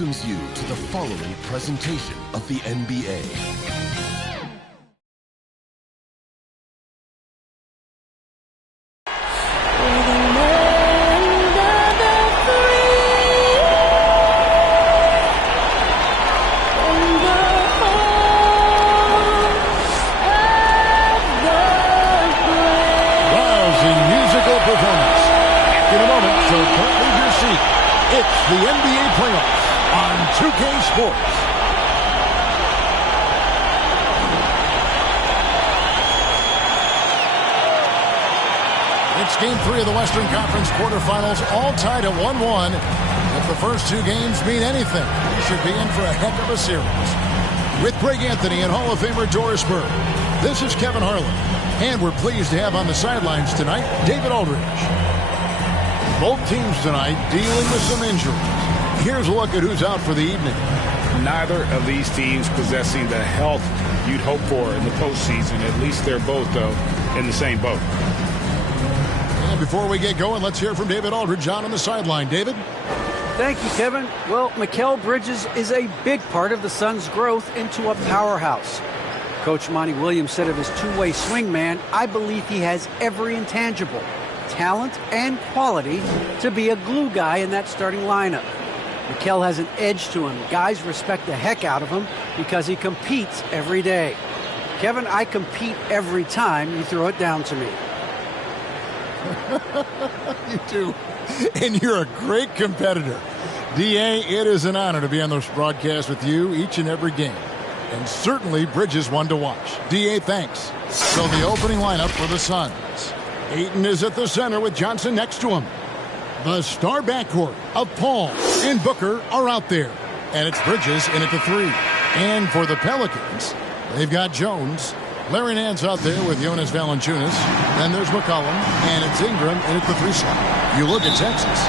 welcomes you to the following presentation of the NBA. It's the NBA playoffs on 2K Sports. It's Game 3 of the Western Conference quarterfinals, all tied at 1-1. If the first two games mean anything, we should be in for a heck of a series. With Greg Anthony and Hall of Famer Doris Burke, this is Kevin Harlan. And we're pleased to have on the sidelines tonight, David Aldridge. Both teams tonight dealing with some injuries. Here's a look at who's out for the evening. Neither of these teams possessing the health you'd hope for in the postseason. At least they're both, though, in the same boat. And before we get going, let's hear from David Aldridge on the sideline. David? Thank you, Kevin. Well, Mikal Bridges is a big part of the Suns' growth into a powerhouse. Coach Monty Williams said of his two-way swing man, I believe he has every intangible, talent and quality to be a glue guy in that starting lineup. Mikal has an edge to him. Guys respect the heck out of him because he competes every day. Kevin, I compete every time you throw it down to me. You do. And you're a great competitor. D.A., it is an honor to be on this broadcast with you each and every game. And certainly Bridges one to watch. D.A., thanks. So the opening lineup for the Suns. Ayton is at the center with Johnson next to him. The star backcourt of Paul and Booker are out there. And it's Bridges in at the three. And for the Pelicans, they've got Jones. Larry Nance out there with Jonas Valanciunas. Then there's McCollum. And it's Ingram in at the three slot. You look at Texas.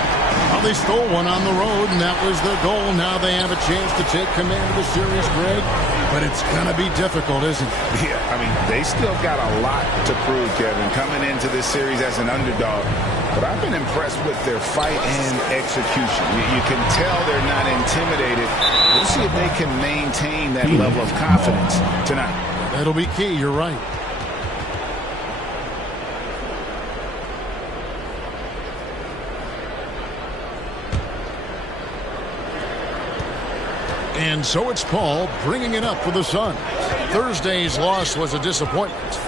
Well, they stole one on the road, and that was their goal. Now they have a chance to take command of the series, Greg. But it's going to be difficult, isn't it? Yeah, I mean, they still got a lot to prove, Kevin, coming into this series as an underdog. But I've been impressed with their fight and execution. You can tell they're not intimidated. We'll see if they can maintain that level of confidence tonight. That'll be key. You're right. And so it's Paul bringing it up for the Suns. Thursday's loss was a disappointment.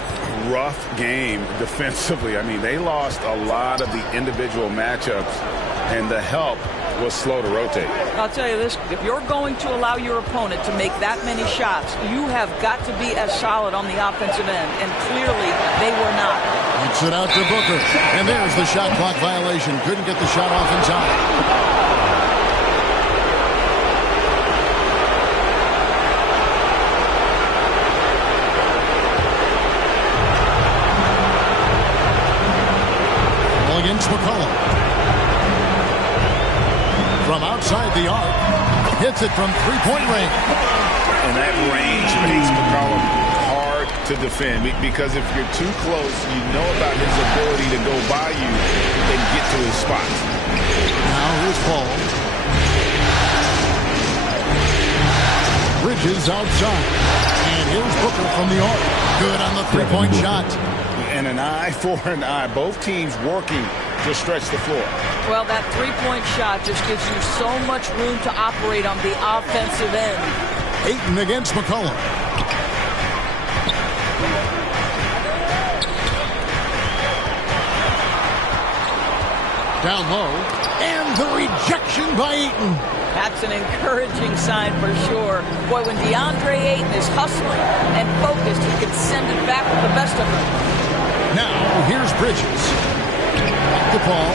Rough game defensively. I mean, they lost a lot of the individual matchups, and the help was slow to rotate. I'll tell you this, if you're going to allow your opponent to make that many shots, you have got to be as solid on the offensive end, and clearly they were not. It's it out to Booker, and there's the shot clock violation. Couldn't get the shot off in time. Against McCollum. From outside the arc, hits it from three-point range. And that range makes McCollum hard to defend because if you're too close, you know about his ability to go by you and get to his spot. Now here's Paul. Bridges outside. And here's Booker from the arc. Good on the three-point shot. And an eye for an eye. Both teams working to stretch the floor. Well, that three-point shot just gives you so much room to operate on the offensive end. Ayton against McCollum. Down low. And the rejection by Ayton. That's an encouraging sign for sure. Boy, when DeAndre Ayton is hustling and focused, he can send it back with the best of them. Now, here's Bridges. The ball.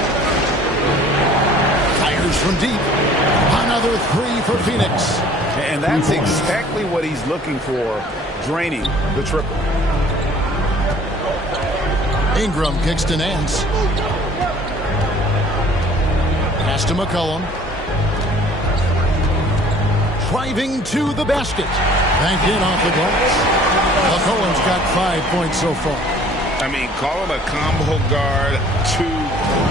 Fires from deep. Another three for Phoenix. And that's exactly what he's looking for, draining the triple. Ingram kicks to Nance. Pass to McCollum. Driving to the basket. Banked in off the glass. McCollum's got 5 points so far. I mean, call him a combo guard 2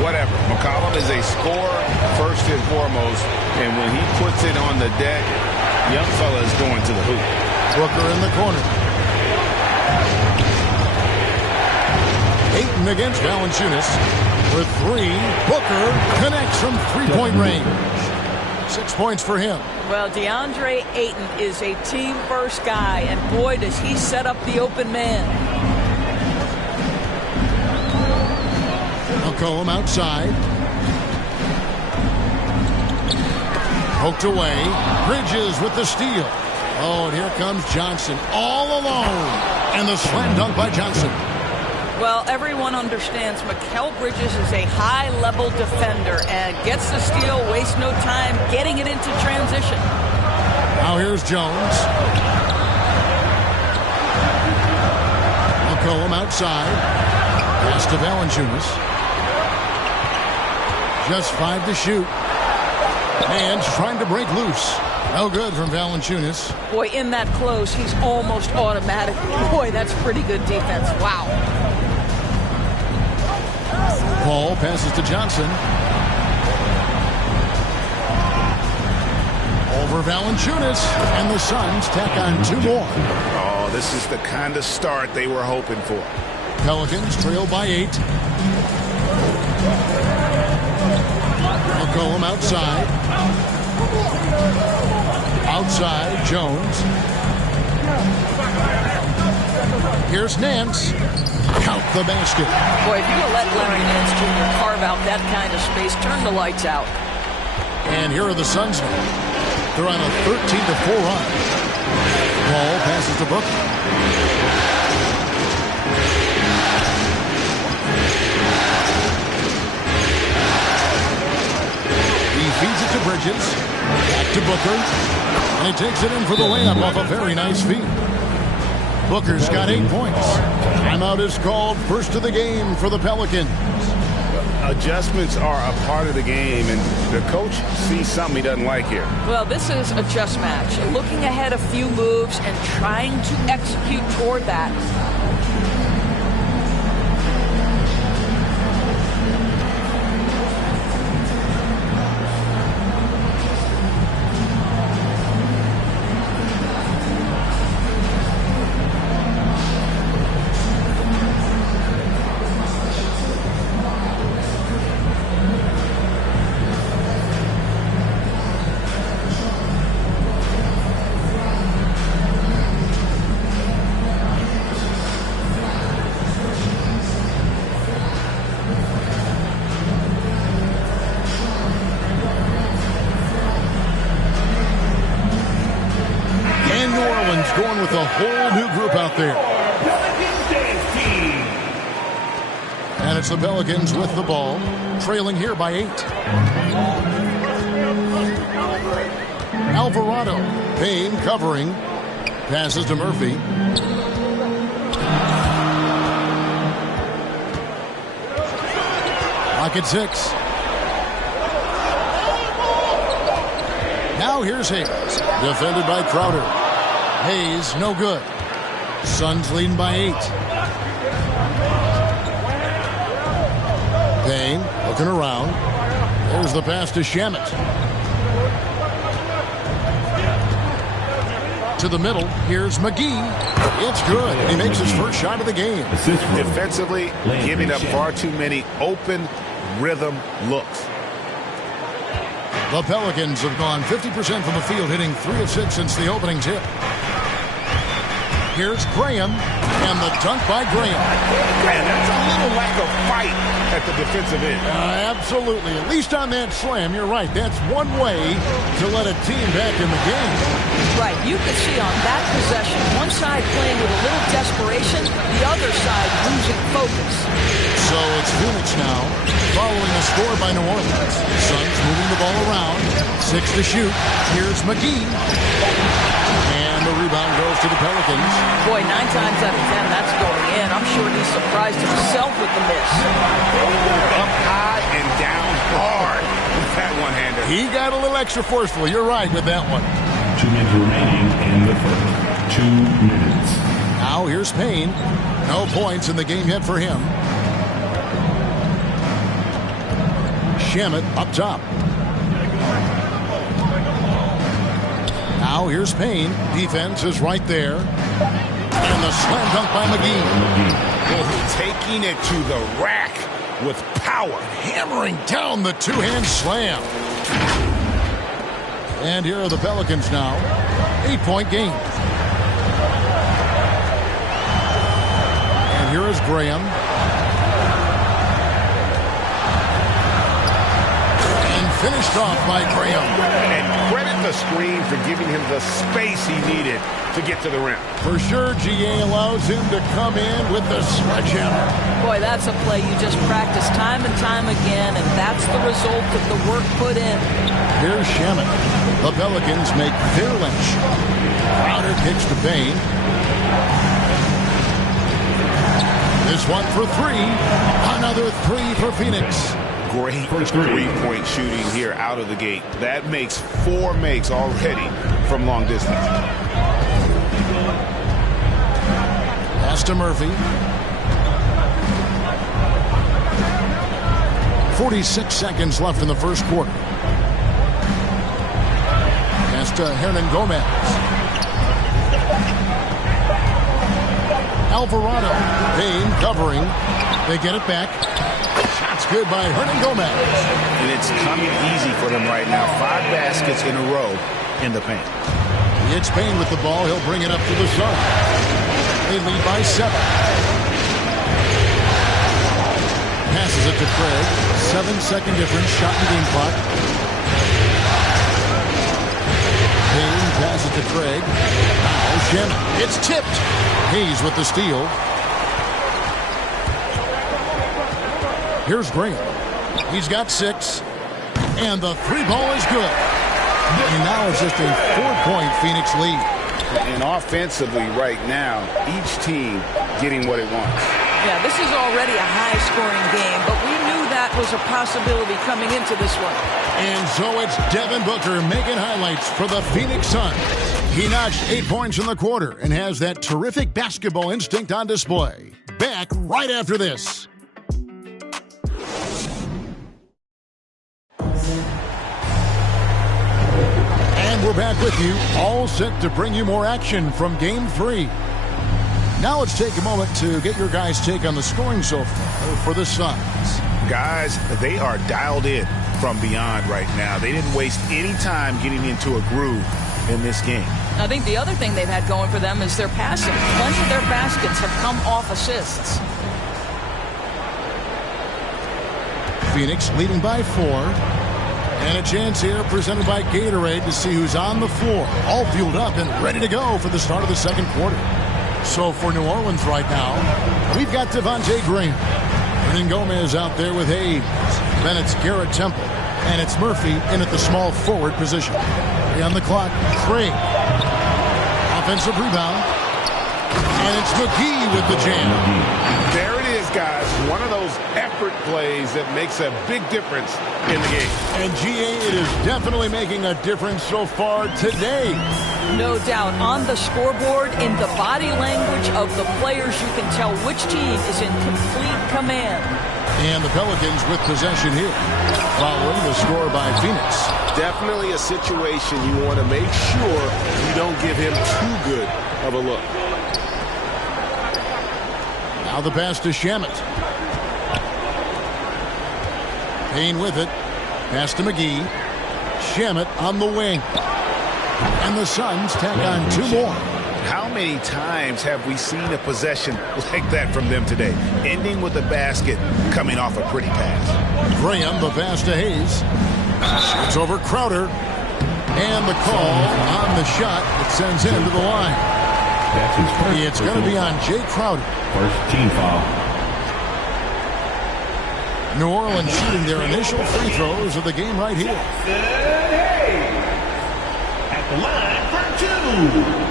whatever. McCollum is a scorer first and foremost, and when he puts it on the deck, young fella is going to the hoop. Booker in the corner. Ayton against Valanciunas for three. Booker connects from three-point range. 6 points for him. Well, DeAndre Ayton is a team-first guy, and boy, does he set up the open man. McCollum outside. Poked away. Bridges with the steal. Oh, and here comes Johnson all alone. And the slam dunk by Johnson. Well, everyone understands Mikal Bridges is a high-level defender and gets the steal, wastes no time getting it into transition. Now here's Jones. McCollum outside. Pass to Valanciunas. Just 5 to shoot. And trying to break loose. No good from Valanciunas. Boy, in that close, he's almost automatic. Boy, that's pretty good defense. Wow. Paul passes to Johnson. Over Valanciunas. And the Suns tack on 2 more. Oh, this is the kind of start they were hoping for. Pelicans trail by 8. McCollum outside. Outside, Jones. Here's Nance. Count the basket. Boy, if you would let Larry Nance Jr. carve out that kind of space, turn the lights out. And here are the Suns now. They're on a 13-4 run. Paul passes to Booker. He feeds it to Bridges. Back to Booker. And he takes it in for the layup off a very nice feed. Booker's got 8 points. Timeout is called. First of the game for the Pelicans. Adjustments are a part of the game, and the coach sees something he doesn't like here. Well, this is a just match. Looking ahead a few moves and trying to execute toward that. Going with a whole new group out there. And it's the Pelicans with the ball, trailing here by 8. Alvarado, Payne covering, passes to Murphy. Clock at 6. Now here's Hayes, defended by Crowder. Hayes, no good. Suns leading by 8. Payne looking around. There's the pass to Shamet. To the middle, here's McGee. It's good. He makes his first shot of the game. Defensively, giving up far too many open rhythm looks. The Pelicans have gone 50% from the field, hitting 3 of 6 since the opening tip. Here's Graham, and the dunk by Graham. Man, that's a little lack of fight at the defensive end. Absolutely. At least on that slam, you're right. That's one way to let a team back in the game. Right. You could see on that possession, one side playing with a little desperation, the other side losing focus. So it's Phoenix now, following a score by New Orleans. Suns moving the ball around. 6 to shoot. Here's McGee. And the rebound goes to the Pelicans. Boy, 9 times out of 10, that's going in. I'm sure he's surprised himself with the miss. Up high and down hard with that one-hander. He got a little extra forceful. You're right with that one. 2 minutes remaining in the first. 2 minutes. Now here's Payne. No points in the game yet for him. Gamep up top. Now here's Payne. Defense is right there. And the slam dunk by McGee. Oh, taking it to the rack with power. Hammering down the two-hand slam. And here are the Pelicans now. 8-point game. And here is Graham. Finished off by Graham. And credit the screen for giving him the space he needed to get to the rim. For sure, GA allows him to come in with the sledgehammer. Boy, that's a play you just practice time and time again, and that's the result of the work put in. Here's Gamep. The Pelicans make their lunch. Crowder kicks to Payne. This one for three. Another three for Phoenix. Great three-point shooting here out of the gate. That makes 4 makes already from long distance. Pass to Murphy. 46 seconds left in the first quarter. Pass to Hernan Gomez. Alvarado. Payne covering. They get it back. Shot's good by Hernan Gomez. And it's coming easy for them right now. 5 baskets in a row in the paint. It's Payne with the ball. He'll bring it up to the Suns. They lead by 7. Passes it to Craig. 7-second difference. Shot and game clock. Payne passes to Craig. Now Gamep. It's tipped. Hayes with the steal. Here's Graham. He's got 6. And the 3 ball is good. And now it's just a 4-point Phoenix lead. And offensively right now, each team getting what it wants. Yeah, this is already a high-scoring game, but we knew that was a possibility coming into this one. And so it's Devin Booker making highlights for the Phoenix Suns. He notched 8 points in the quarter and has that terrific basketball instinct on display. Back right after this. We're back with you, all set to bring you more action from Game 3. Now let's take a moment to get your guys' take on the scoring so far for the Suns. Guys, they are dialed in from beyond right now. They didn't waste any time getting into a groove in this game. I think the other thing they've had going for them is their passing. Plenty of their baskets have come off assists. Phoenix leading by 4. And a chance here presented by Gatorade to see who's on the floor. All fueled up and ready to go for the start of the second quarter. So for New Orleans right now, we've got Devontae Graham. Hernan Gomez out there with Hayes. Then it's Garrett Temple. And it's Murphy in at the small forward position. On the clock, Craig. Offensive rebound. And it's McGee with the jam. There it is, guys. One of those effort plays that makes a big difference in the game. And GA, it is definitely making a difference so far today. No doubt. On the scoreboard, in the body language of the players, you can tell which team is in complete command. And the Pelicans with possession here, following the score by Phoenix. Definitely a situation you want to make sure you don't give him too good of a look. Now the pass to Gamep. Payne with it. Pass to McGee. Gamep on the wing. And the Suns tack on 2 more. How many times have we seen a possession like that from them today? Ending with a basket coming off a pretty pass. Graham, the pass to Hayes. Shoots over Crowder. And the call on the shot that sends him to the line. That's his first. It's going to be on Jay Crowder. First team foul. New Orleans shooting their initial free throws of the game right here. At the line for 2.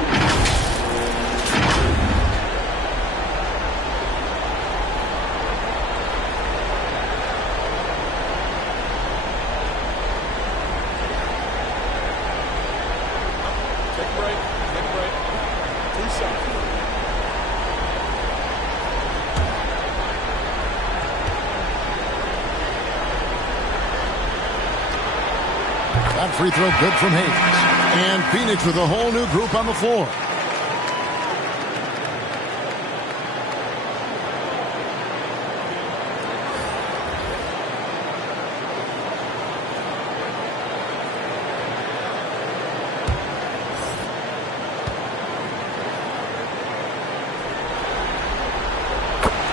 That free throw good from Hayes. And Phoenix with a whole new group on the floor.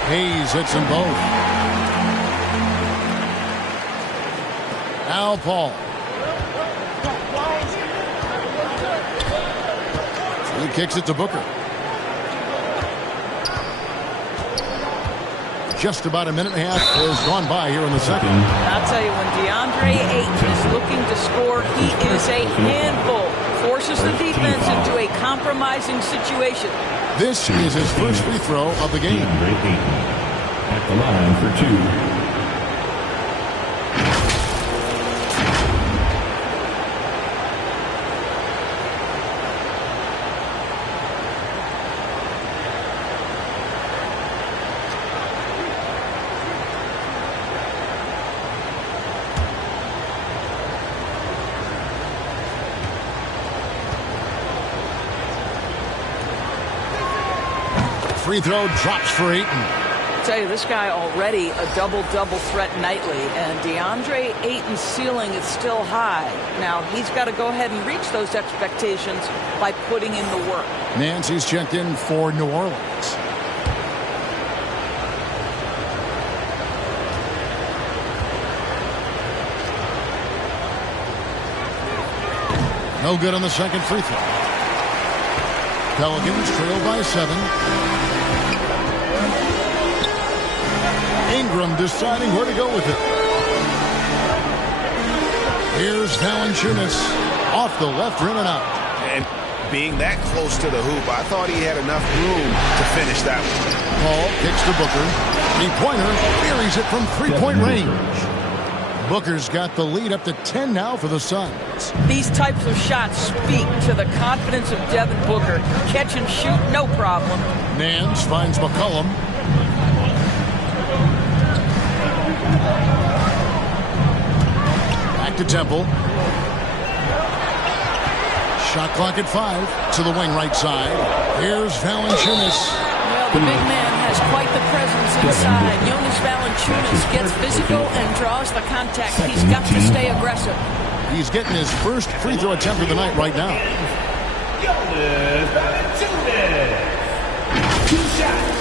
Hayes hits them both. Now Paul. He kicks it to Booker. Just about a minute and a half has gone by here in the second. I'll tell you, when DeAndre Ayton is looking to score, he is a handful. Forces the defense into a compromising situation. This is his first free throw of the game. At the line for two. Free throw drops for Ayton. I'll tell you, this guy already a double-double threat nightly, and DeAndre Ayton's ceiling is still high. Now, he's got to go ahead and reach those expectations by putting in the work. Nancy's checked in for New Orleans. No good on the second free throw. Pelicans trail by 7. Ingram deciding where to go with it. Here's Valanciunas off the left rim and out. And being that close to the hoop, I thought he had enough room to finish that one. Paul kicks to Booker. Three-pointer, buries it from three-point range. Booker's got the lead up to 10 now for the Suns. These types of shots speak to the confidence of Devin Booker. Catch and shoot, no problem. Nance finds McCollum. Back to Temple. Shot clock at 5 to the wing right side. Here's Valanciunas. Well, the big man has quite the presence inside. Jonas Valanciunas gets physical and draws the contact. He's got to stay aggressive. He's getting his first free throw attempt of the night right now. Jonas Valanciunas. 2 shots.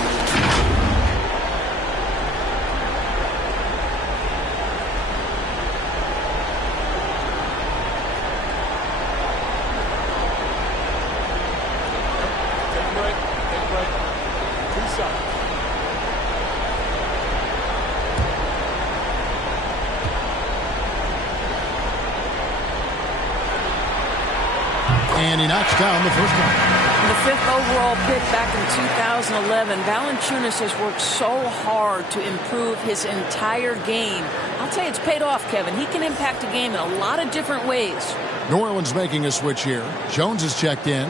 And he knocks down the first one. The 5th overall pick back in 2011, Valanciunas has worked so hard to improve his entire game. I'll tell you, it's paid off, Kevin. He can impact a game in a lot of different ways. New Orleans making a switch here. Jones is checked in.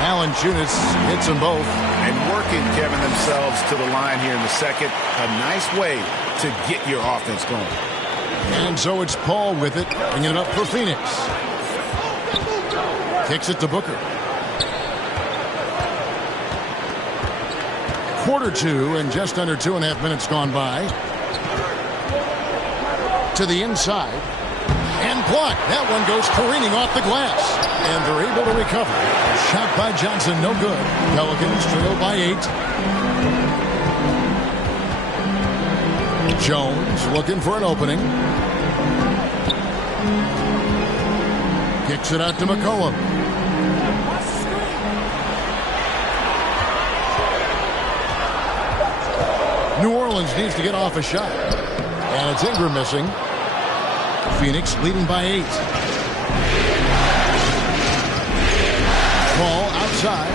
Valanciunas hits them both. And working, Kevin, themselves to the line here in the second. A nice way to get your offense going. And so it's Paul with it, bringing it up for Phoenix. Kicks it to Booker. Quarter 2 and just under 2.5 minutes gone by. To the inside. And blocked. That one goes careening off the glass. And they're able to recover. Shot by Johnson, no good. Pelicans trail by 8. Jones looking for an opening. Kicks it out to McCollum. New Orleans needs to get off a shot. And it's Ingram missing. Phoenix leading by 8. Ball outside.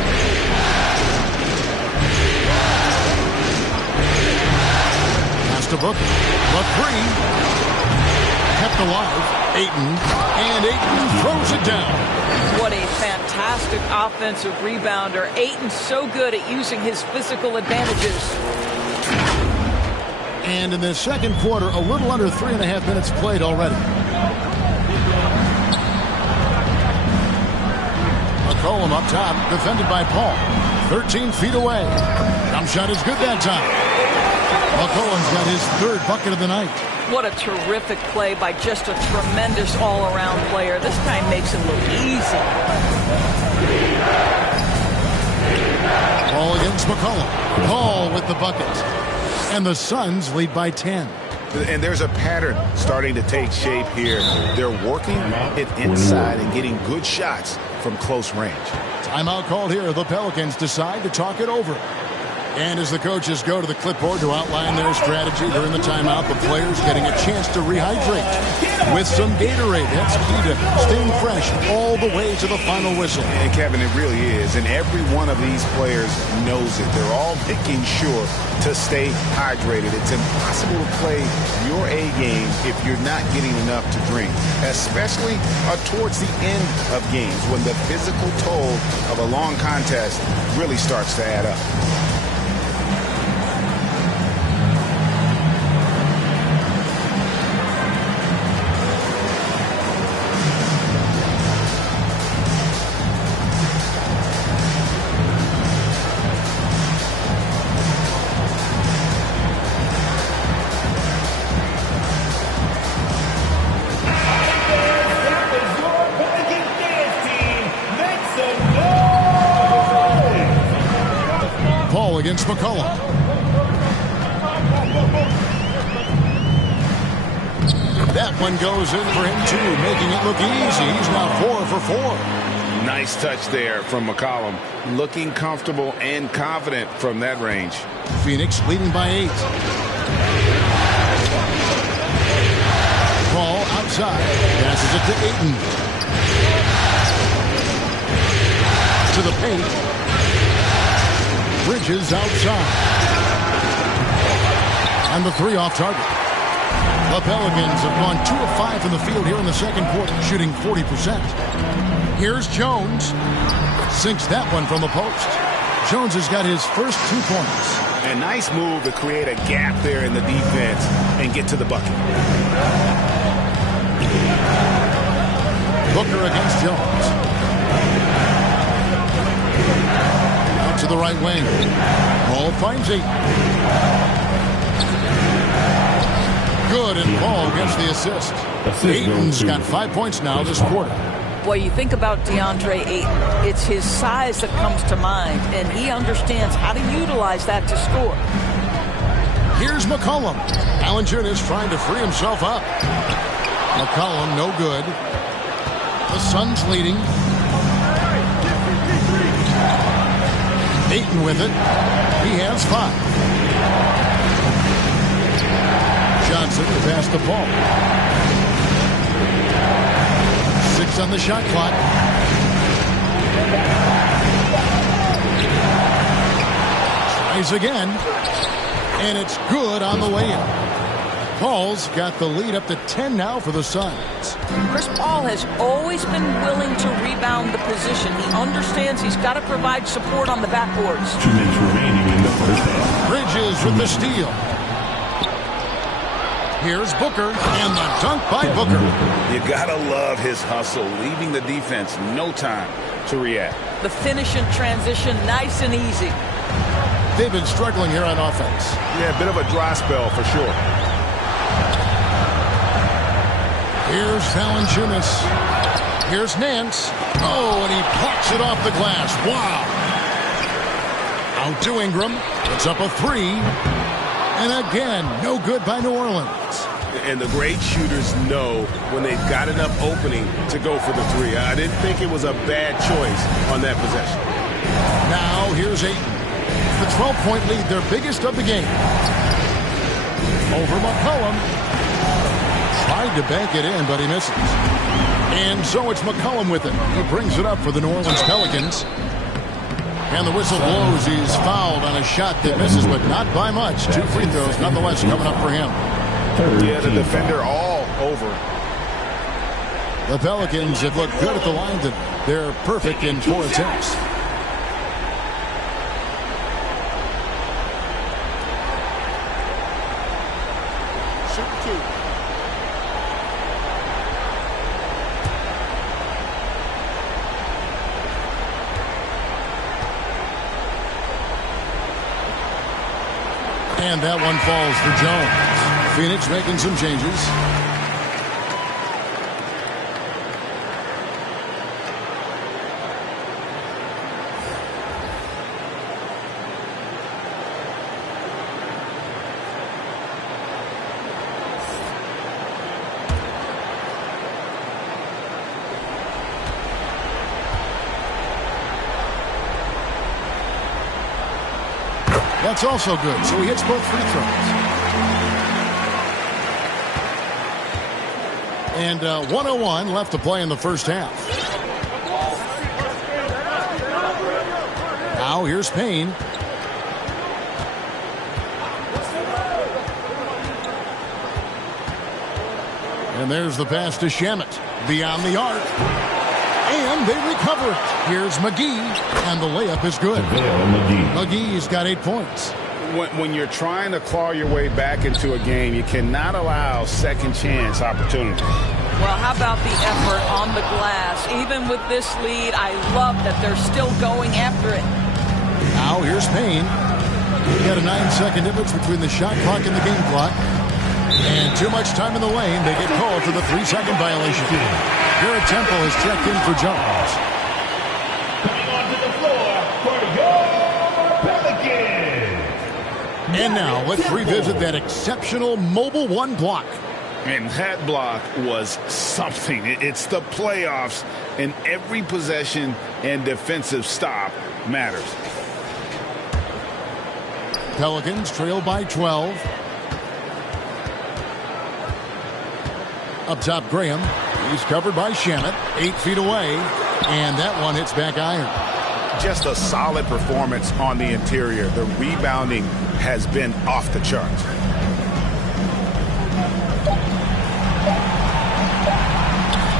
Pass to Booker. The 3. kept alive. Ayton, and Ayton throws it down. What a fantastic offensive rebounder. Ayton's so good at using his physical advantages. And in the second quarter, a little under 3.5 minutes played already. McCollum up top, defended by Paul. 13 feet away. Jump shot is good that time. McCollum's got his third bucket of the night. What a terrific play by just a tremendous all-around player. This guy makes it look easy. Ball against McCollum. Paul with the bucket. And the Suns lead by 10. And there's a pattern starting to take shape here. They're working it inside and getting good shots from close range. Timeout called here. The Pelicans decide to talk it over. And as the coaches go to the clipboard to outline their strategy during the timeout, the players getting a chance to rehydrate with some Gatorade. That's key to staying fresh all the way to the final whistle. And Kevin, it really is. And every one of these players knows it. They're all making sure to stay hydrated. It's impossible to play your A game if you're not getting enough to drink, especially towards the end of games when the physical toll of a long contest really starts to add up. Against McCollum. That one goes in for him too, making it look easy. He's now 4 for 4. Nice touch there from McCollum. Looking comfortable and confident from that range. Phoenix leading by 8. Ball outside. Passes it to Ayton. To the paint. Bridges outside. And the 3 off target. The Pelicans have gone 2 of 5 from the field here in the second quarter, shooting 40%. Here's Jones. Sinks that one from the post. Jones has got his first 2 points. A nice move to create a gap there in the defense and get to the bucket. Booker against Jones. To the right wing. Paul finds it. Good, and Paul gets the assist. Ayton's got 5 points now this quarter. Boy, you think about DeAndre Ayton. It's his size that comes to mind, and he understands how to utilize that to score. Here's McCollum. Valanciunas trying to free himself up. McCollum, no good. The Suns leading. Ayton with it. He has 5. Johnson to pass the ball. 6 on the shot clock. Tries again. And it's good on the way in. Paul's got the lead up to 10 now for the Suns. Chris Paul has always been willing to rebound the position. He understands he's got to provide support on the backboards. 2 minutes remaining in the first half. Bridges with the steal. Here's Booker, and the dunk by Booker. You gotta love his hustle, leaving the defense no time to react. The finish in transition, nice and easy. They've been struggling here on offense. Yeah, a bit of a dry spell for sure. Here's Valanciunas. Here's Nance. Oh, and he plucks it off the glass. Wow. Out to Ingram. It's up a 3. And again, no good by New Orleans. And the great shooters know when they've got enough opening to go for the 3. I didn't think it was a bad choice on that possession. Now here's Ayton. The 12-point lead, their biggest of the game. Over McCollum. Tried to bank it in, but he misses. And so it's McCollum with it. He brings it up for the New Orleans Pelicans. And the whistle blows. He's fouled on a shot that misses, but not by much. 2 free throws, nonetheless, coming up for him. Yeah, the defender all over. The Pelicans have looked good at the line tonight. They're perfect in 4 attempts. And that one falls for Jones. Phoenix making some changes. That's also good, so he hits both free throws. And 1:01 left to play in the first half. Now here's Payne. And there's the pass to Shamet. Beyond the arc. And they recover it. Here's McGee, and the layup is good. McGee's got 8 points. When you're trying to claw your way back into a game, you cannot allow second chance opportunity. Well, how about the effort on the glass? Even with this lead, I love that they're still going after it. Now here's Payne. We got a 9-second difference between the shot clock and the game clock. And too much time in the lane. They get called for the 3-second violation. Garrett Temple has checked in for Jones. Coming onto the floor for your Pelicans. And now let's revisit that exceptional mobile 1 block. And that block was something. It's the playoffs, and every possession and defensive stop matters. Pelicans trail by 12. Up top, Graham. He's covered by Shamet. 8 feet away. And that one hits back iron. Just a solid performance on the interior. The rebounding has been off the charts.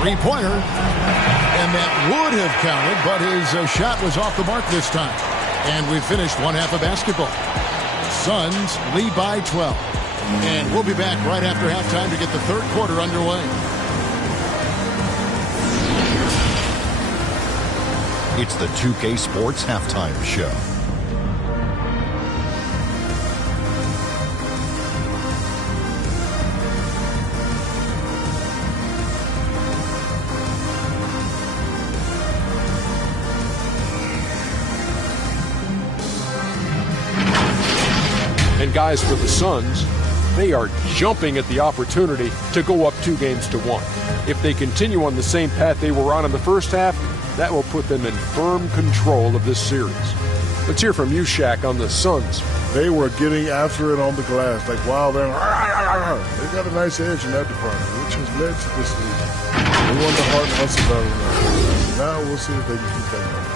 Three-pointer. And that would have counted, but his shot was off the mark this time. And we finished one half of basketball. Suns lead by 12. And we'll be back right after halftime to get the third quarter underway. It's the 2K Sports Halftime Show. And guys, for the Suns, they are jumping at the opportunity to go up 2-1. If they continue on the same path they were on in the first half, that will put them in firm control of this series. Let's hear from you, Shaq, on the Suns. They were getting after it on the glass, like wild and they got a nice edge in that department, which has led to this lead. They won the heart and hustle battle now. We'll see if they can keep that going.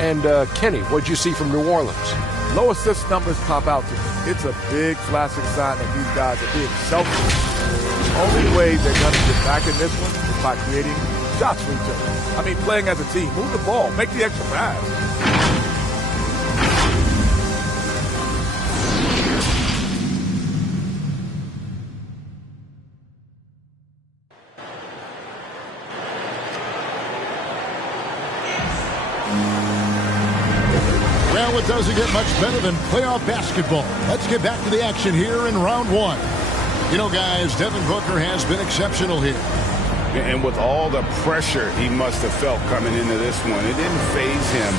And Kenny, what'd you see from New Orleans? Low assist numbers pop out to me. It's a big flashing sign that these guys are being selfish. The only way they're going to get back in this one is by creating shots for each other. I mean, playing as a team. Move the ball. Make the extra pass. Well, it doesn't get much better than playoff basketball. Let's get back to the action here in round 1. You know, guys, Devin Booker has been exceptional here. And with all the pressure he must have felt coming into this one, it didn't faze him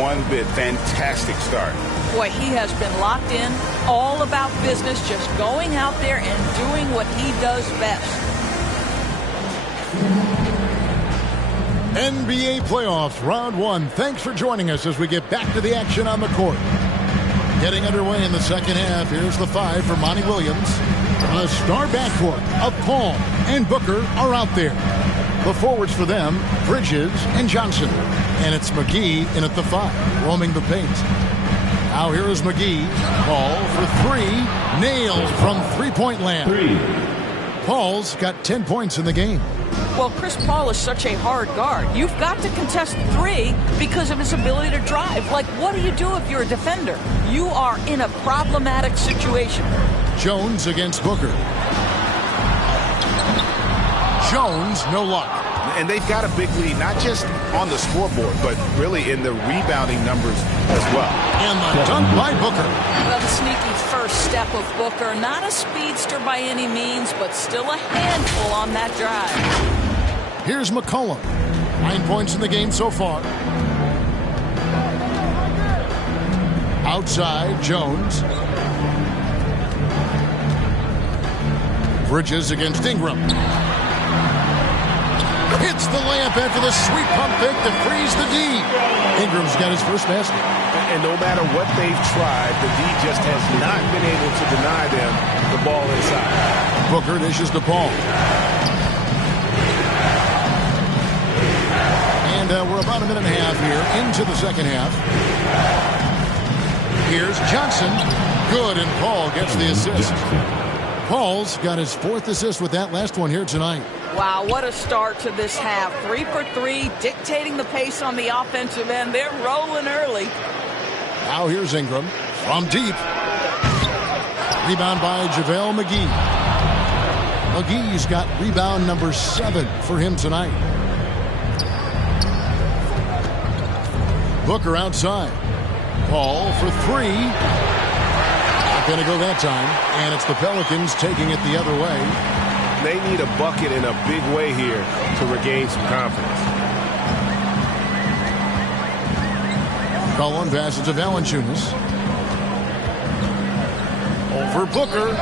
one bit. Fantastic start. Boy, he has been locked in, all about business, just going out there and doing what he does best. NBA playoffs, round 1. Thanks for joining us as we get back to the action on the court. Getting underway in the second half, here's the 5 for Monty Williams. A star backcourt of Paul and Booker are out there. The forwards for them, Bridges and Johnson. And it's McGee in at the 5, roaming the paint. Now here is McGee. Paul for 3. Nails from three-point land. Paul's got 10 points in the game. Well, Chris Paul is such a hard guard. You've got to contest 3 because of his ability to drive. Like, what do you do if you're a defender? You are in a problematic situation. Jones against Booker. Jones, no luck. And they've got a big lead, not just on the scoreboard, but really in the rebounding numbers as well. And the dunk by Booker. Well, the sneaky first step of Booker. Not a speedster by any means, but still a handful on that drive. Here's McCollum. 9 points in the game so far. Outside, Jones. Bridges against Ingram. Hits the layup after the sweet pump fake to freeze the D. Ingram's got his first basket. And no matter what they've tried, the D just has not been able to deny them the ball inside. Booker dishes to Paul. And we're about a minute and a half here into the second half. Here's Johnson. Good, and Paul gets the assist. Paul's got his 4th assist with that last one here tonight. Wow, what a start to this half. 3 for 3, dictating the pace on the offensive end. They're rolling early. Now here's Ingram from deep. Rebound by JaVale McGee. McGee's got rebound number 7 for him tonight. Booker outside. Paul for 3. Not going to go that time. And it's the Pelicans taking it the other way. They need a bucket in a big way here to regain some confidence. Cullen passes to Valanciunas. Over Booker.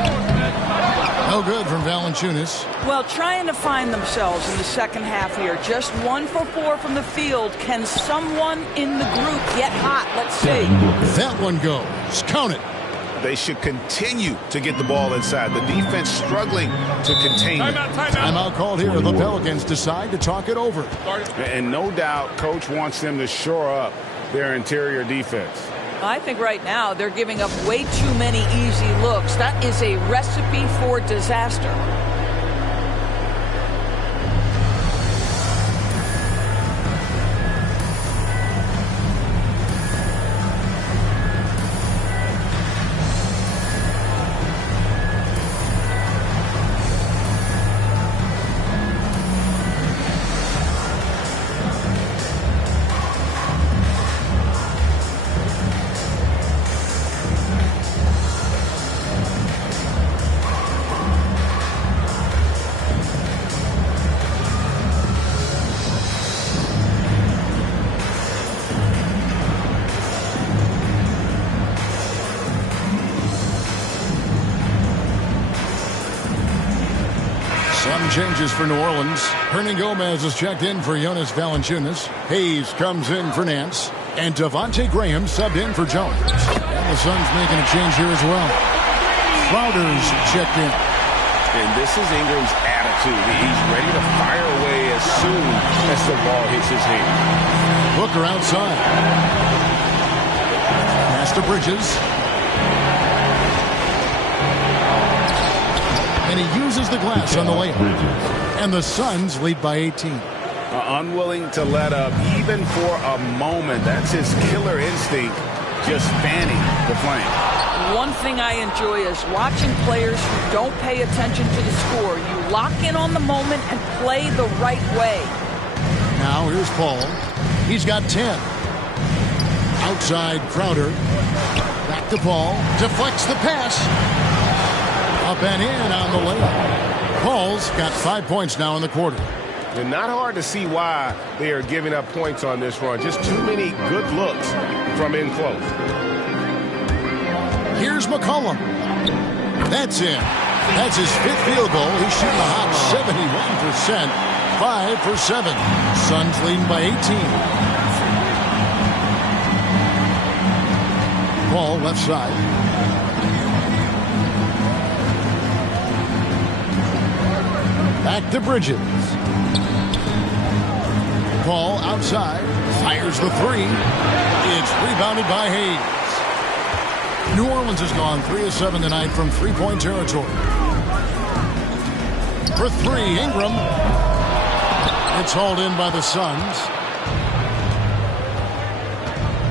No good from Valanciunas. Well, trying to find themselves in the second half here. Just 1 for 4 from the field. Can someone in the group get hot? Let's see. That one goes. Count it. They should continue to get the ball inside. The defense struggling to contain it. Timeout called here. The Pelicans decide to talk it over. And no doubt, Coach wants them to shore up their interior defense. I think right now they're giving up way too many easy looks. That is a recipe for disaster. Changes for New Orleans. Hernan Gomez is checked in for Jonas Valanciunas. Hayes comes in for Nance. And Devontae Graham subbed in for Jones. And the Suns making a change here as well. Crowder's checked in. And this is Ingram's attitude. He's ready to fire away as soon as the ball hits his hand. Booker outside. Pass to Bridges. And he uses the glass on the layup. And the Suns lead by 18. Unwilling to let up even for a moment. That's his killer instinct, just fanning the flame. One thing I enjoy is watching players who don't pay attention to the score. You lock in on the moment and play the right way. Now here's Paul. He's got 10. Outside Crowder. Back to Paul. Deflects the pass. Up and in on the layup. Paul's got 5 points now in the quarter. And not hard to see why they are giving up points on this run. Just too many good looks from in close. Here's McCollum. That's in. That's his 5th field goal. He's shooting a hot 71%. 5 for 7. Suns leading by 18. Paul left side. Back to Bridges. Paul outside. Fires the 3. It's rebounded by Hayes. New Orleans has gone 3 of 7 tonight from three-point territory. For three, Ingram. It's hauled in by the Suns.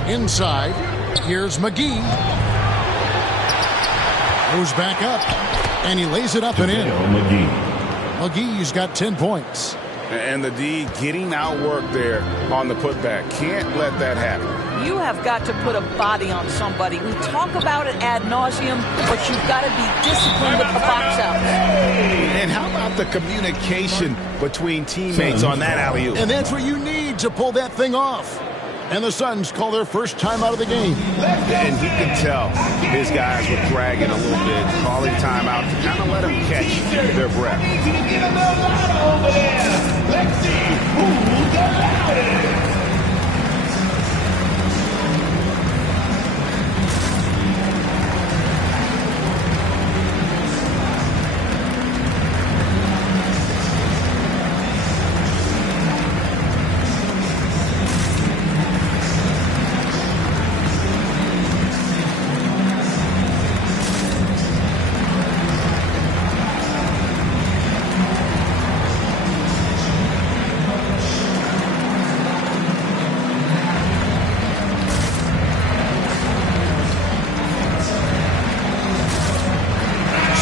Inside, here's McGee. Goes back up, and he lays it up and in. McGee's got 10 points. And the D getting outworked there on the putback. Can't let that happen. You have got to put a body on somebody. We talk about it ad nauseum, but you've got to be disciplined with the box out. And how about the communication between teammates on that alley-oop? And that's what you need to pull that thing off. And the Suns call their first time out of the game. And he could tell his guys were dragging a little bit, calling timeout to kind of let them catch their breath. Let's see who's the loudest.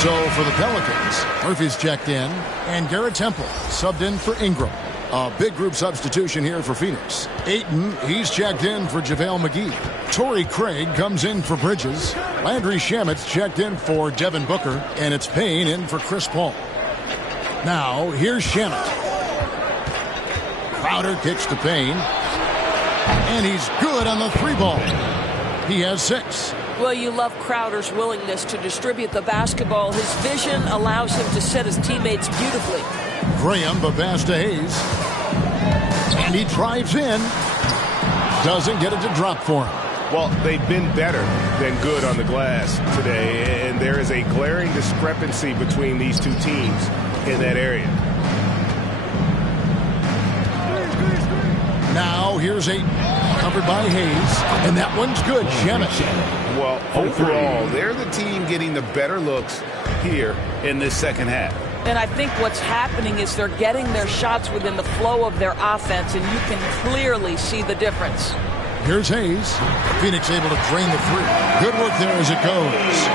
So for the Pelicans, Murphy's checked in, and Garrett Temple subbed in for Ingram. A big group substitution here for Phoenix. Ayton, he's checked in for JaVale McGee. Torrey Craig comes in for Bridges. Landry Shamet's checked in for Devin Booker, and it's Payne in for Chris Paul. Now, here's Shamet. Crowder kicks to Payne, and he's good on the three ball. He has 6. Well, you love Crowder's willingness to distribute the basketball. His vision allows him to set his teammates beautifully. Graham, the pass to Hayes. And he drives in. Doesn't get it to drop for him. Well, they've been better than good on the glass today, and there is a glaring discrepancy between these two teams in that area. Now, here's Ayton. Covered by Hayes, and that one's good. Shamet. Well, overall, they're the team getting the better looks here in this second half. And I think what's happening is they're getting their shots within the flow of their offense, and you can clearly see the difference. Here's Hayes. Phoenix able to drain the three. Good work there as it goes.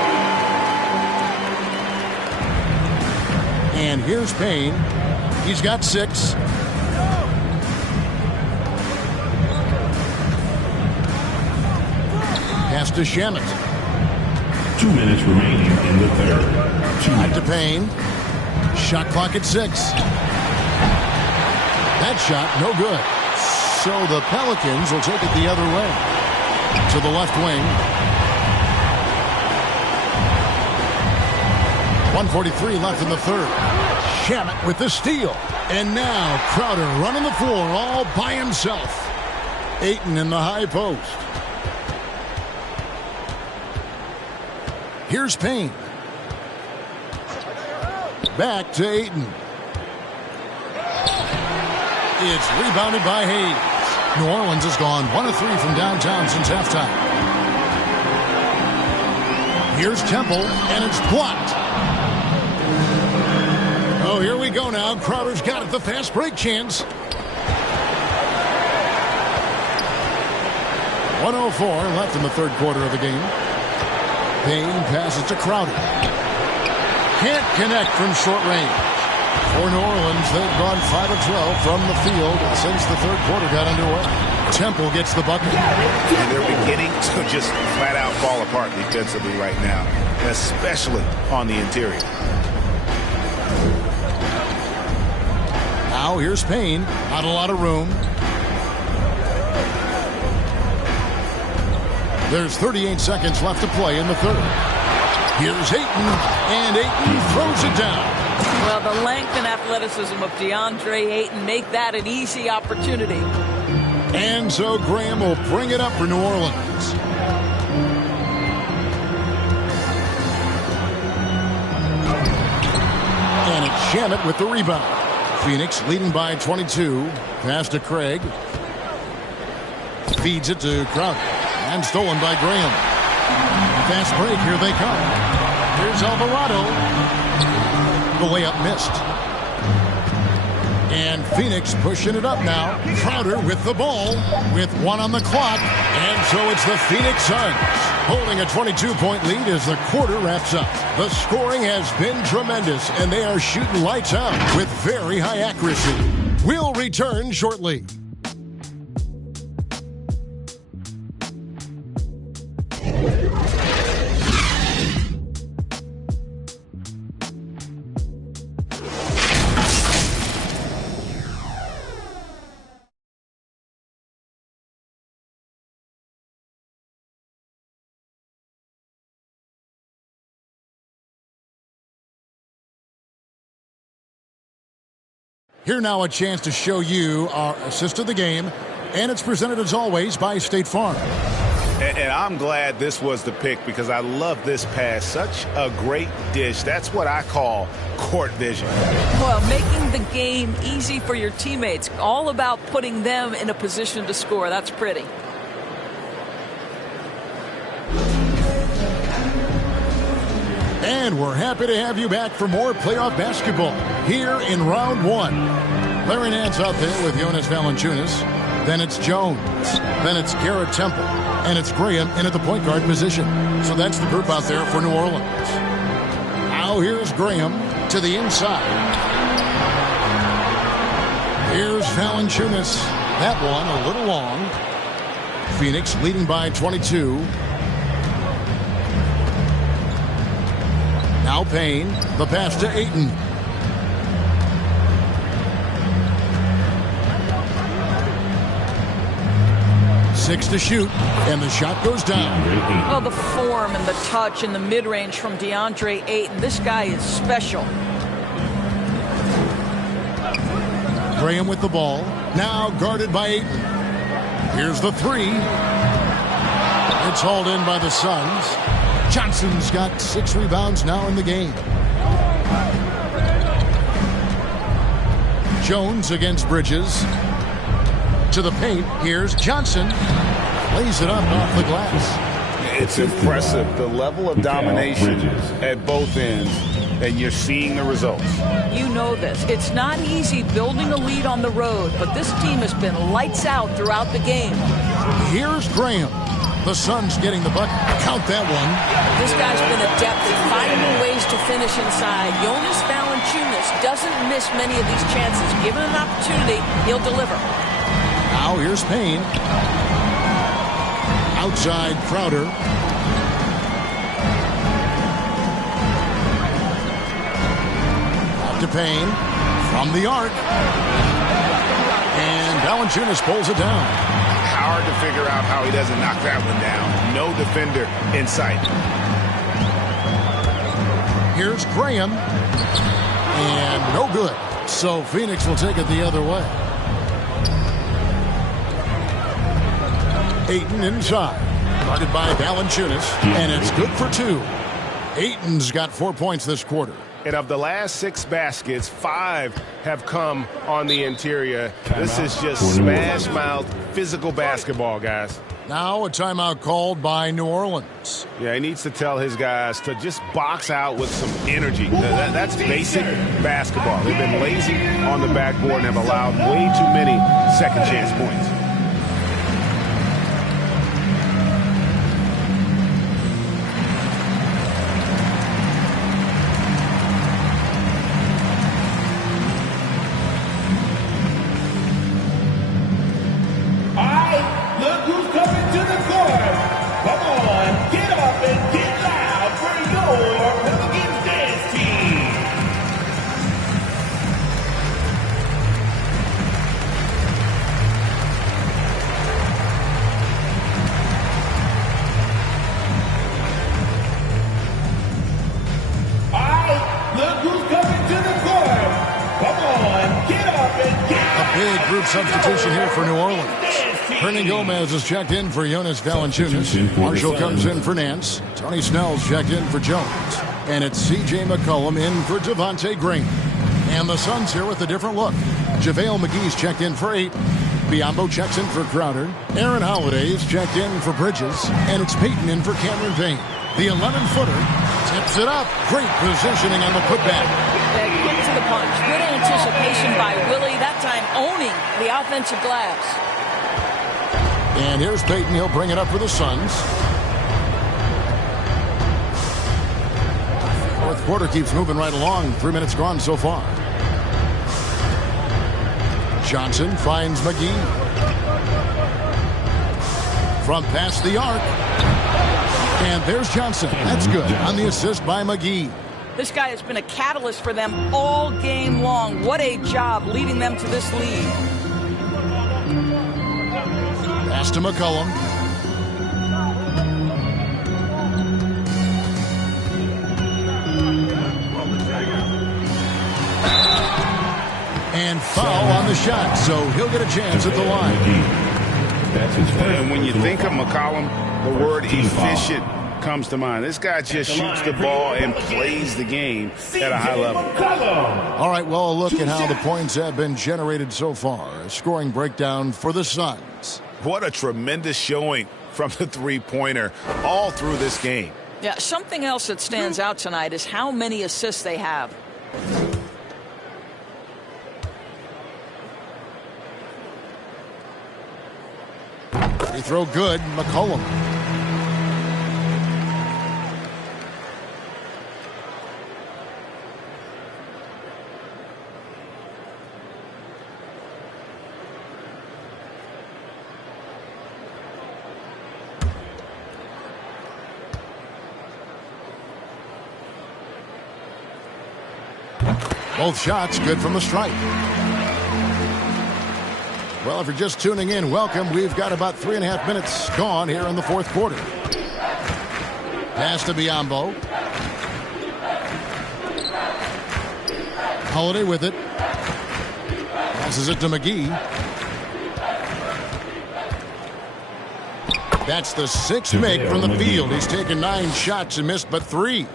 And here's Payne. He's got 6. Pass to Shamet. 2 minutes remaining in the third. Back to Payne. Shot clock at 6. That shot, no good. So the Pelicans will take it the other way. To the left wing. 1:43 left in the third. Shamet with the steal. And now Crowder running the floor all by himself. Ayton in the high post. Here's Payne. Back to Ayton. It's rebounded by Hayes. New Orleans has gone 1 of 3 from downtown since halftime. Here's Temple, and it's blocked. Oh, here we go now. Crowder's got it. The fast break chance. 1:04 left in the third quarter of the game. Payne passes to Crowder. Can't connect from short range. For New Orleans, they've gone 5 of 12 from the field since the third quarter got underway. Temple gets the bucket. And they're beginning to just flat out fall apart defensively right now, especially on the interior. Now here's Payne. Not a lot of room. There's 38 seconds left to play in the third. Here's Ayton, and Ayton throws it down. Well, the length and athleticism of DeAndre Ayton make that an easy opportunity. And so Graham will bring it up for New Orleans. And it's Shamet with the rebound. Phoenix leading by 22. Pass to Craig. Feeds it to Crowder. And stolen by Graham. Fast break, here they come. Here's Alvarado. The layup missed. And Phoenix pushing it up now. Crowder with the ball with 1 on the clock. And so it's the Phoenix Suns holding a 22-point lead as the quarter wraps up. The scoring has been tremendous, and they are shooting lights out with very high accuracy. We'll return shortly. Here now a chance to show you our assist of the game, and it's presented as always by State Farm. And I'm glad this was the pick because I love this pass. Such a great dish. That's what I call court vision. Well, making the game easy for your teammates. All about putting them in a position to score. That's pretty. And we're happy to have you back for more playoff basketball here in round 1. Larry Nance out there with Jonas Valanciunas. Then it's Jones. Then it's Garrett Temple. And it's Graham in at the point guard position. So that's the group out there for New Orleans. Now here's Graham to the inside. Here's Valanciunas. That one a little long. Phoenix leading by 22. Now Payne, the pass to Ayton. Six to shoot, and the shot goes down. Well, the form and the touch and the mid-range from DeAndre Ayton. This guy is special. Graham with the ball, now guarded by Ayton. Here's the three. It's hauled in by the Suns. Johnson's got 6 rebounds now in the game. Jones against Bridges. To the paint, here's Johnson. Lays it up off the glass. It's impressive, the level of domination at both ends, and you're seeing the results. You know this. It's not easy building a lead on the road, but this team has been lights out throughout the game. Here's Graham. The Suns getting the bucket. Count that one. This guy's been adept at finding ways to finish inside. Jonas Valanciunas doesn't miss many of these chances. Given an opportunity, he'll deliver. Now here's Payne. Outside Crowder. Out to Payne. From the arc. And Valanciunas pulls it down. Hard to figure out how he doesn't knock that one down. No defender in sight. Here's Graham. And no good. So Phoenix will take it the other way. Ayton inside. Guarded by Valanciunas. And it's good for 2. Ayton's got 4 points this quarter. And of the last 6 baskets, 5 have come on the interior. This is just smash-mouth, physical basketball, guys. Now a timeout called by New Orleans. Yeah, he needs to tell his guys to just box out with some energy. That's basic basketball. They've been lazy on the backboard and have allowed way too many second-chance points. Substitution here for New Orleans. Hernan Gomez is checked in for Jonas Valanciunas. Marshall comes in for Nance. Tony Snell's checked in for Jones. And it's C.J. McCollum in for Devontae Green. And the Suns here with a different look. JaVale McGee's checked in for 8. Biyombo checks in for Crowder. Aaron Holiday is checked in for Bridges. And it's Payton in for Cameron Payne. The 11-footer tips it up. Great positioning on the putback. Quick to the punch. Good anticipation by Willie. That time owning the offensive glass. And here's Payton. He'll bring it up for the Suns. Fourth quarter keeps moving right along. 3 minutes gone so far. Johnson finds McGee. From past the arc. And there's Johnson. That's good on the assist by McGee. This guy has been a catalyst for them all game long. What a job leading them to this lead. Pass to McCollum. And foul on the shot, so he'll get a chance at the line. And when you think of McCollum, the word efficient comes to mind. This guy just shoots the ball and plays the game at a high level. All right, well, a look at how the points have been generated so far. A scoring breakdown for the Suns. What a tremendous showing from the three-pointer all through this game. Yeah, something else that stands out tonight is how many assists they have. Free throw good. McCollum. Both shots good from the stripe. Well, if you're just tuning in, welcome. We've got about 3.5 minutes gone here in the fourth quarter. Pass to Biombo. Holiday with it. Passes it to McGee. That's the sixth make from the field. He's taken 9 shots and missed but 3.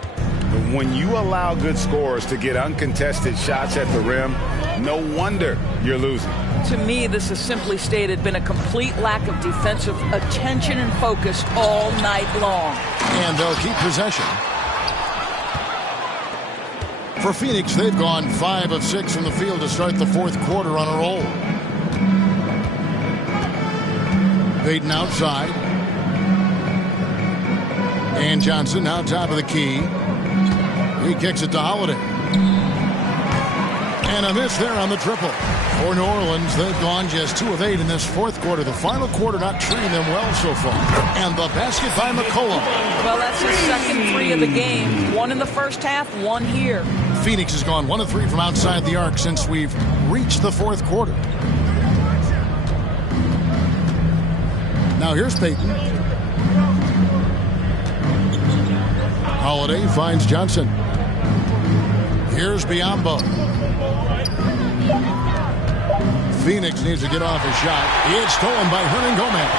When you allow good scorers to get uncontested shots at the rim, no wonder you're losing. To me, this is simply stated been a complete lack of defensive attention and focus all night long. And they'll keep possession. For Phoenix, they've gone 5 of 6 from the field to start the fourth quarter on a roll. Payton outside. And Johnson now top of the key. He kicks it to Holiday. And a miss there on the triple. For New Orleans, they've gone just 2 of 8 in this fourth quarter. The final quarter not treating them well so far. And the basket by McCollum. Well, that's his second 3 of the game. 1 in the first half, 1 here. Phoenix has gone 1 of 3 from outside the arc since we've reached the fourth quarter. Now here's Payton. Holiday finds Johnson. Here's Biombo. Phoenix needs to get off a shot. It's stolen by Hernan Gomez.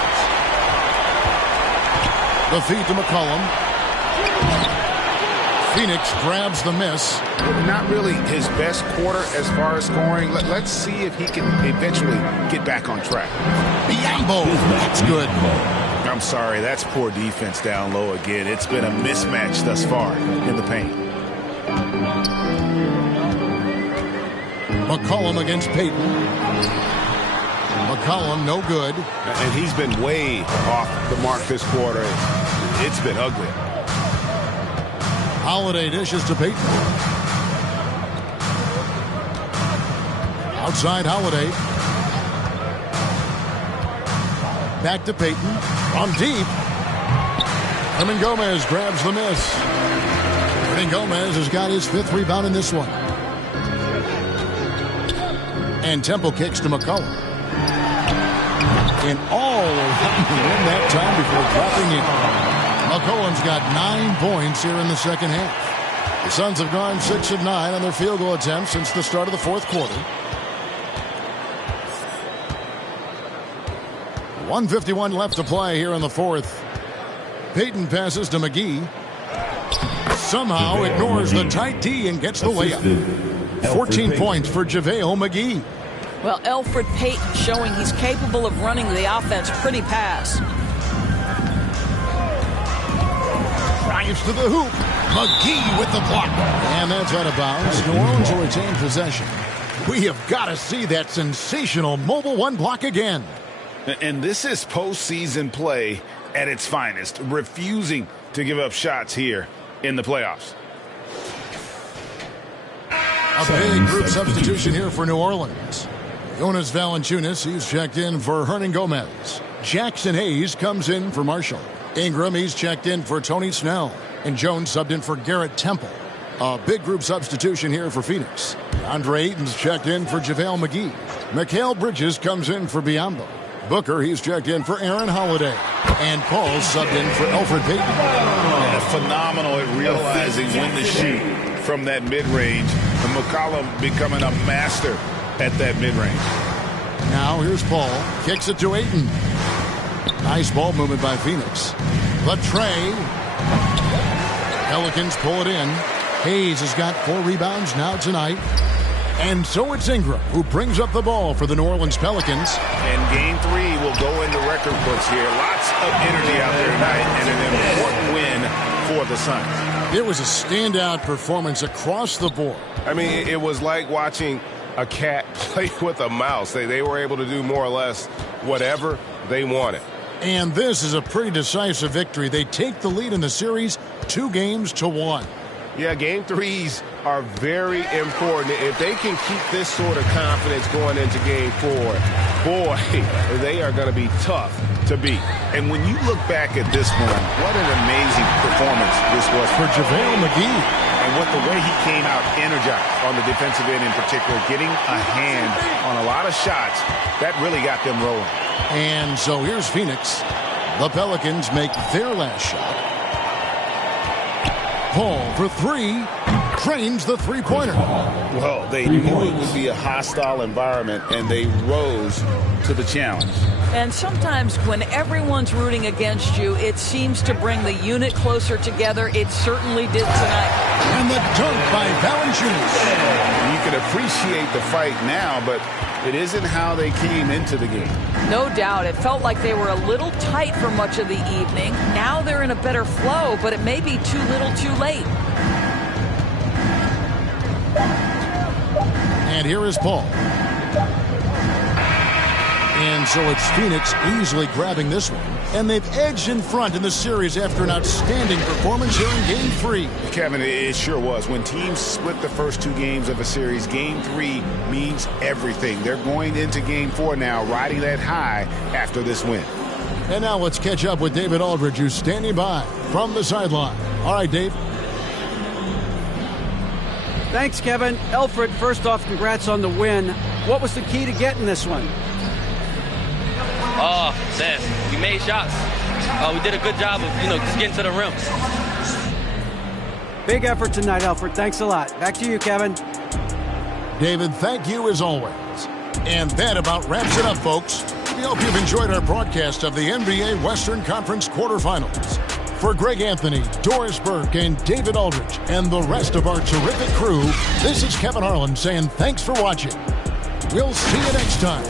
The feed to McCollum. Phoenix grabs the miss. Not really his best quarter as far as scoring. Let's see if he can eventually get back on track. Biombo. That's good. I'm sorry, that's poor defense down low again. It's been a mismatch thus far in the paint. McCollum against Payton. McCollum no good. And he's been way off the mark this quarter. It's been ugly. Holiday dishes to Payton. Outside Holiday. Back to Payton. From deep. Hernan Gomez grabs the miss. Hernan Gomez has got his 5th rebound in this one. And tempo kicks to McCollum. And all around the rim that time before dropping in. McCollum's got 9 points here in the second half. The Suns have gone 6 of 9 on their field goal attempts since the start of the fourth quarter. 1:51 left to play here in the fourth. Payton passes to McGee. Somehow ignores the tight D and gets the layup. 14 points for JaVale McGee. Well, Elfrid Payton showing he's capable of running the offense pretty pass. Drives to the hoop. McGee with the block. And that's out of bounds. New Orleans will retain possession. We have got to see that sensational mobile one block again. And this is postseason play at its finest, refusing to give up shots here in the playoffs. A big group substitution here for New Orleans. Jonas Valanciunas, he's checked in for Hernan Gomez. Jackson Hayes comes in for Marshall. Ingram, he's checked in for Tony Snell. And Jones subbed in for Garrett Temple. A big group substitution here for Phoenix. Andre Ayton's checked in for JaVale McGee. Mikal Bridges comes in for Biyombo. Booker, he's checked in for Aaron Holiday. And Paul subbed in for Elfrid Payton. And phenomenal at realizing when to shoot from that mid-range. And McCollum becoming a master at that mid-range. Now here's Paul. Kicks it to Ayton. Nice ball movement by Phoenix. But Trey. Pelicans pull it in. Hayes has got 4 rebounds now tonight. And so it's Ingram who brings up the ball for the New Orleans Pelicans. And Game 3 will go into record books here. Lots of energy out there tonight and an important win for the Suns. It was a standout performance across the board. I mean, it was like watching a cat play with a mouse. They were able to do more or less whatever they wanted. And this is a pretty decisive victory. They take the lead in the series 2-1. Yeah, Game 3s are very important. If they can keep this sort of confidence going into Game 4, boy, they are going to be tough to beat. And when you look back at this one, what an amazing performance this was for JaVale McGee. And what the way he came out energized on the defensive end in particular, getting a hand on a lot of shots, that really got them rolling. And so here's Phoenix. The Pelicans make their last shot. Paul for 3, drains the three-pointer. Well, they knew it would be a hostile environment, and they rose to the challenge. And sometimes when everyone's rooting against you, it seems to bring the unit closer together. It certainly did tonight. And the dunk by Valanciunas. You can appreciate the fight now, but it isn't how they came into the game. No doubt. It felt like they were a little tight for much of the evening. Now they're in a better flow, but it may be too little too late. And here is Paul. And so it's Phoenix easily grabbing this one. And they've edged in front in the series after an outstanding performance here in Game 3. Kevin, it sure was. When teams split the first 2 games of a series, Game 3 means everything. They're going into Game 4 now, riding that high after this win. And now let's catch up with David Aldridge, who's standing by from the sideline. All right, Dave. Thanks, Kevin. Elfrid, first off, congrats on the win. What was the key to getting this one? Oh, man, we made shots. We did a good job of, just getting to the rim. Big effort tonight, Elfrid. Thanks a lot. Back to you, Kevin. David, thank you as always. And that about wraps it up, folks. We hope you've enjoyed our broadcast of the NBA Western Conference quarterfinals. For Greg Anthony, Doris Burke, and David Aldridge, and the rest of our terrific crew, this is Kevin Harlan saying thanks for watching. We'll see you next time